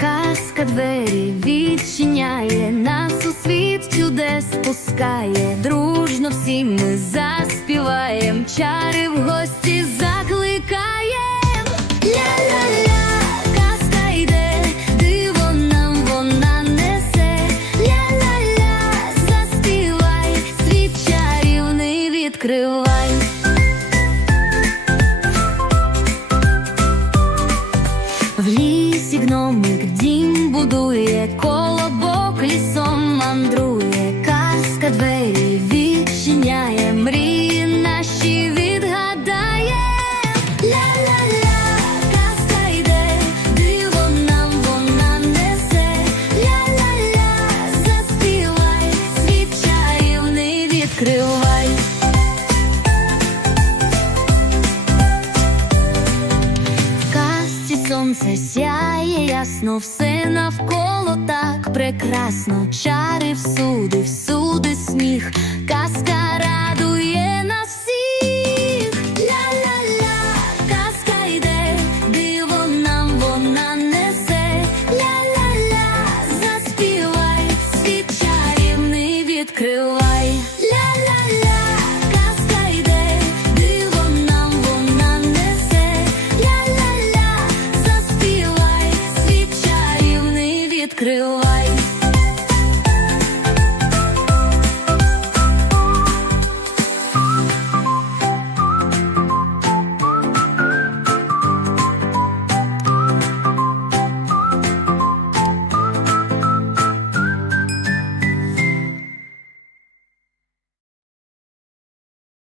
Казка двері відчиняє, нас у світ чудес пускає, дружно всі ми заспіваєм, чари в гості закликає, Ля-ля-ля Крива tudo e é сонце сяє ясно, все навколо так прекрасно, чари всюди, всюди сміх, казка радує нас всіх. Ляля, казка йде, диво нам вона несе. Ляля, заспівай, світ чарівний відкривай. відкривай.